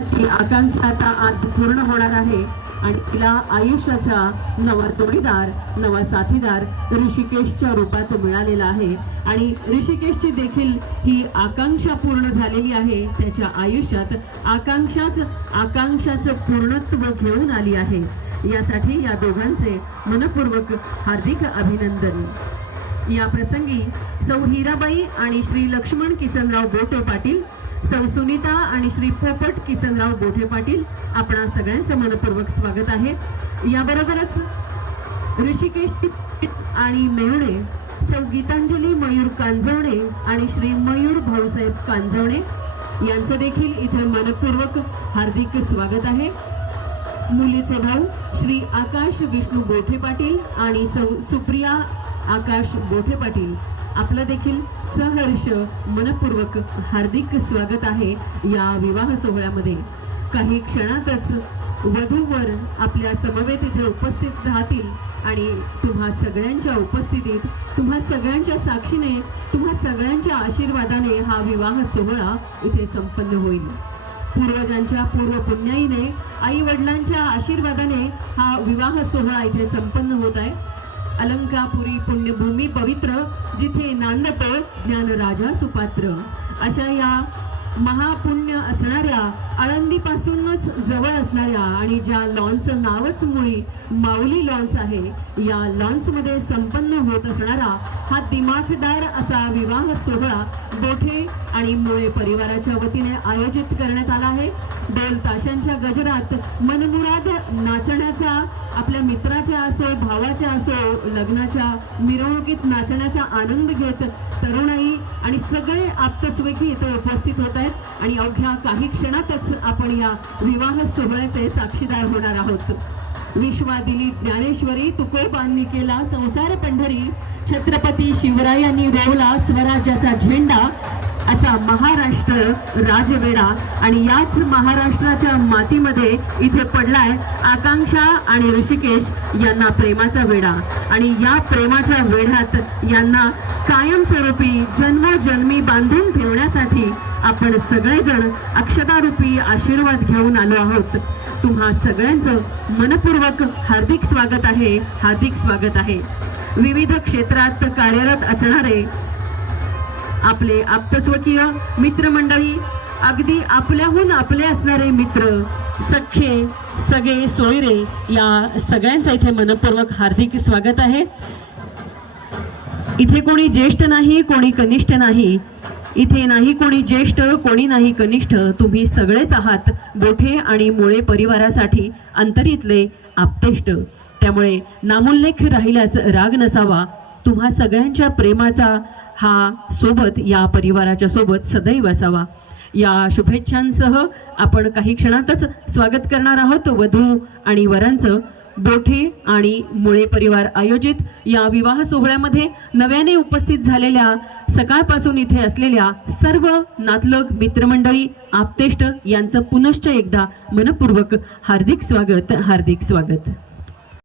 आकांक्षा आता आज पूर्ण होणार आहे आणि तिला आयुष्याचा नवा जोडीदार, नवा साथीदार ऋषिकेशच्या रूपात मिळालेला आहे आणि ऋषिकेशची देखील ही आकांक्षा पूर्ण झालेली आहे। त्याच्या आयुष्यात आकांक्षाचं पूर्णत्व घेऊन आली आहे। यासाठी या दोघांचे मनपूर्वक हार्दिक अभिनंदन। या प्रसंगी सौ हिराबाई आणि श्री लक्ष्मण किसनराव बोटे पाटील, सौ सुनीता आणि श्री पोपट किसनराव बोटे पाटील आपणा सगळ्यांचं मनपूर्वक स्वागत आहे। याबरोबरच ऋषिकेश आणि मेहुणे सौ गीतांजली मयूर कांजवणे आणि श्री मयूर भाऊसाहेब कांजवणे यांचं देखील इथे मनपूर्वक हार्दिक स्वागत आहे। मुलीचे भाऊ श्री आकाश विष्णू बोटे पाटील आणि सौ सुप्रिया आकाश बोटे पाटील आपलं देखील सहर्ष मनपूर्वक हार्दिक स्वागत आहे। या विवाह सोहळ्यामध्ये काही क्षणातच वधूवर आपल्या समवेत इथे उपस्थित राहतील आणि तुम्हा सगळ्यांच्या उपस्थितीत, तुम्हा सगळ्यांच्या साक्षीने, तुम्हा सगळ्यांच्या आशीर्वादाने हा विवाह सोहळा इथे संपन्न होईल। पूर्वजांच्या पूर्व पुण्याईने, आई वडिलांच्या आशीर्वादाने हा विवाह सोहळा इथे संपन्न होत आहे। अलंकापुरी पुण्यभूमी पवित्र, जिथे नांदतो ज्ञानराजा सुपात्र, अशा या महापुण्य असणाऱ्या आळंदीपासूनच जवळ असणाऱ्या आणि ज्या लॉन्सचं नावच मुळी माऊली लॉन्स आहे, या लॉन्समध्ये संपन्न होत असणारा हा दिमाखदार असा विवाह सोहळा बोठे आणि मुळे परिवाराच्या वतीने आयोजित करण्यात आला आहे। ढोल ताशांच्या गजरात मनमुराद नाचण्याचा, आपल्या मित्राच्या असो, भावाच्या असो, लग्नाच्या मिरवणुकीत नाचण्याचा आनंद घेत तरुणाई आणि सगळे आप्तस्वकीय इथे उपस्थित होत आहेत आणि अवघ्या काही क्षणातच आपण या विवाह सोहळ्याचे साक्षीदार होणार आहोत। विश्वा दिली ज्ञानेश्वरी, तुकोबांनी केला संसार पंढरी, छत्रपती शिवरायांनी रोवला स्वराज्याचा झेंडा, असा महाराष्ट्र राजवेडा आणि याच महाराष्ट्राच्या मातीमध्ये इथे पडलाय आकांक्षा आणि ऋषिकेश यांना प्रेमाचा वेढा आणि या प्रेमाच्या वेढ्यात यांना कायमस्वरूपी जन्मोजन्मी बांधून ठेवण्यासाठी आपण सगळेजण अक्षतारूपी आशीर्वाद घेऊन आलो आहोत। तुम्हा सगळ्यांचं मनपूर्वक हार्दिक स्वागत आहे, हार्दिक स्वागत आहे। विविध क्षेत्रात कार्यरत असणारे आपले आप्तस्वकीय मित्रमंडळी, अगदी आपल्याहून आपले असणारे मित्र, सख्खे, सगळे, सोयरे, या सगळ्यांचं इथे मनपूर्वक हार्दिक स्वागत आहे। इथे कोणी ज्येष्ठ नाही, कोणी कनिष्ठ नाही, इथे नाही कोणी ज्येष्ठ, कोणी नाही कनिष्ठ, तुम्ही सगळेच आहात बोठे आणि मुळे परिवारासाठी अंतरीतले आप्तेष्ट। त्यामुळे नामोल्लेख राहिल्यास राग नसावा। तुम्हा सगळ्यांच्या प्रेमाचा हा सोबत या परिवाराच्या सोबत सदैव असावा। या शुभेच्छांसह आपण काही क्षणातच स्वागत करणार आहोत वधू आणि वरांचं। बोठे आणि मुळे परिवार आयोजित या विवाह सोहळ्यामध्ये नव्याने उपस्थित झालेल्या, सकाळपासून इथे असलेल्या सर्व नातलग मित्रमंडळी, आप्तेष्ट यांचं पुनश्च एकदा मनपूर्वक हार्दिक स्वागत, हार्दिक स्वागत।